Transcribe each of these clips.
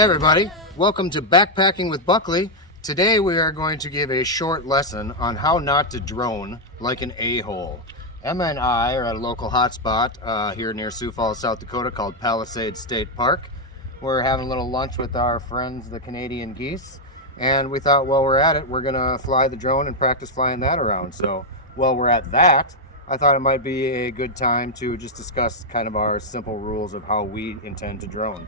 Hey everybody, welcome to Backpacking with Buckley. Today we are going to give a short lesson on how not to drone like an a-hole. Emma and I are at a local hotspot here near Sioux Falls, South Dakota called Palisades State Park. We're having a little lunch with our friends, the Canadian geese, and we thought while we're at it, we're gonna fly the drone and practice flying that around. So while we're at that, I thought it might be a good time to just discuss kind of our simple rules of how we intend to drone.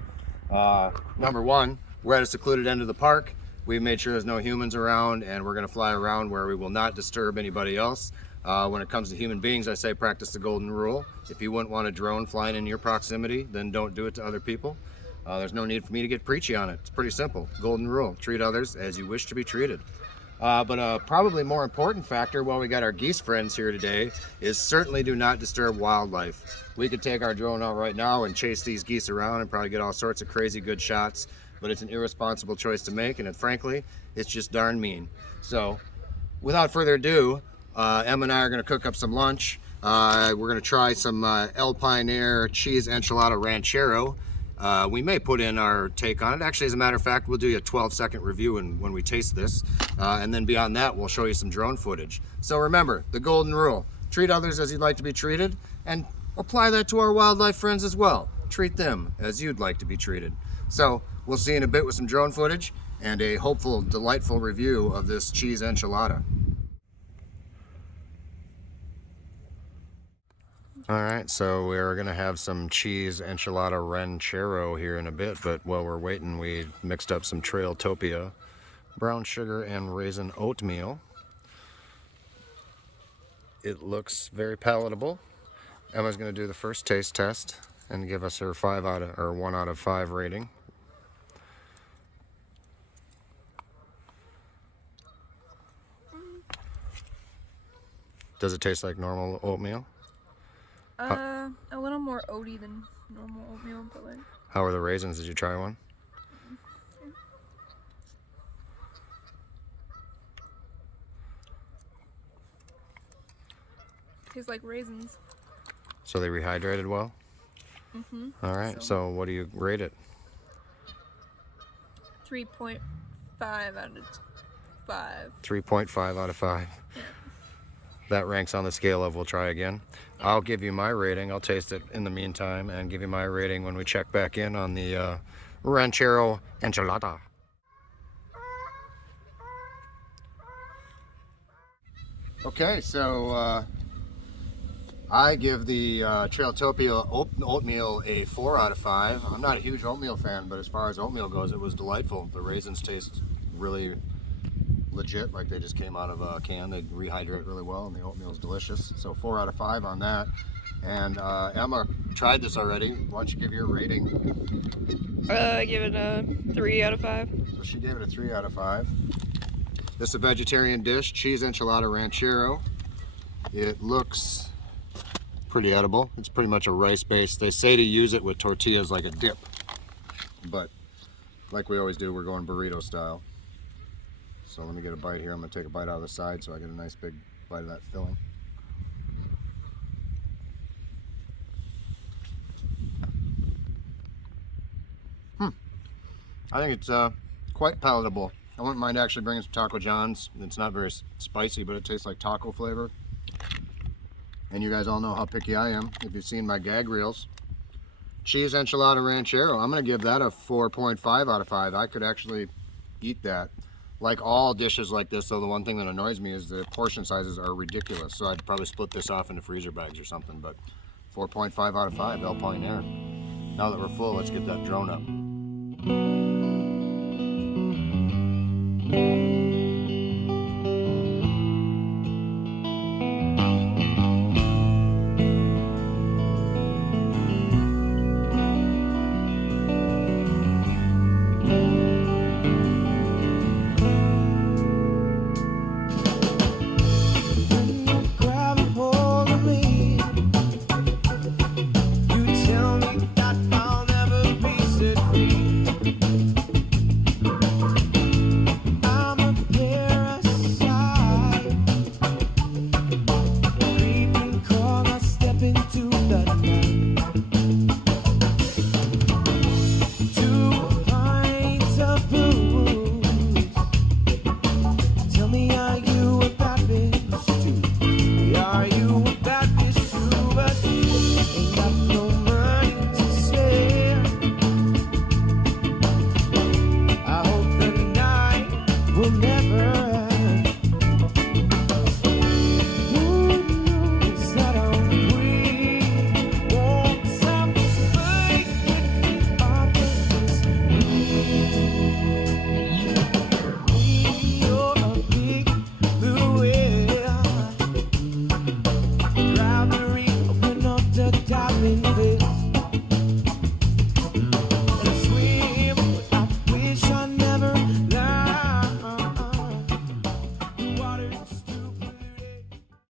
Number one, we're at a secluded end of the park. We've made sure there's no humans around, and we're going to fly around where we will not disturb anybody else. When it comes to human beings, I say practice the golden rule. If you wouldn't want a drone flying in your proximity, then don't do it to other people. There's no need for me to get preachy on it. It's pretty simple. Golden rule. Treat others as you wish to be treated. But a probably more important factor while we got our geese friends here today is certainly do not disturb wildlife. We could take our drone out right now and chase these geese around and probably get all sorts of crazy good shots, but it's an irresponsible choice to make, and frankly, it's just darn mean. So without further ado, Emma and I are going to cook up some lunch. We're going to try some El Pioneer cheese enchilada ranchero. We may put in our take on it. Actually, as a matter of fact, we'll do a 12-second review when we taste this. And then beyond that, we'll show you some drone footage. So remember, the golden rule. Treat others as you'd like to be treated, and apply that to our wildlife friends as well. Treat them as you'd like to be treated. So we'll see you in a bit with some drone footage and a hopeful, delightful review of this cheese enchilada. All right, so we're gonna have some cheese enchilada ranchero here in a bit, but while we're waiting, we mixed up some Trailtopia brown sugar and raisin oatmeal. It looks very palatable. Emma's gonna do the first taste test and give us her 1 out of 5 rating. Does it taste like normal oatmeal? A little more oaty than normal oatmeal, but like... How are the raisins? Did you try one? Tastes like raisins. So they rehydrated well? Mm-hmm. All right, so what do you rate it? 3.5 out of 5. 3.5 out of 5. Yeah. That ranks on the scale of we'll try again. I'll give you my rating. I'll taste it in the meantime and give you my rating when we check back in on the ranchero enchilada. Okay, so I give the Trailtopia oatmeal a 4 out of 5. I'm not a huge oatmeal fan, but as far as oatmeal goes, it was delightful. The raisins taste really legit, like they just came out of a can. They rehydrate really well, and the oatmeal is delicious. So 4 out of 5 on that. And Emma tried this already. Why don't you give your rating? I give it a 3 out of 5. So she gave it a 3 out of 5. This is a vegetarian dish, cheese enchilada ranchero. It looks pretty edible. It's pretty much a rice base. They say to use it with tortillas like a dip, but like we always do, we're going burrito style. So let me get a bite here. I'm going to take a bite out of the side so I get a nice big bite of that filling. I think it's quite palatable. I wouldn't mind actually bringing some Taco John's. It's not very spicy, but it tastes like taco flavor. And you guys all know how picky I am if you've seen my gag reels. Cheese enchilada ranchero, I'm going to give that a 4.5 out of 5. I could actually eat that. Like all dishes like this, though, the one thing that annoys me is the portion sizes are ridiculous. So I'd probably split this off into freezer bags or something, but 4.5 out of 5, El Pioneer. Now that we're full, let's get that drone up. I'm never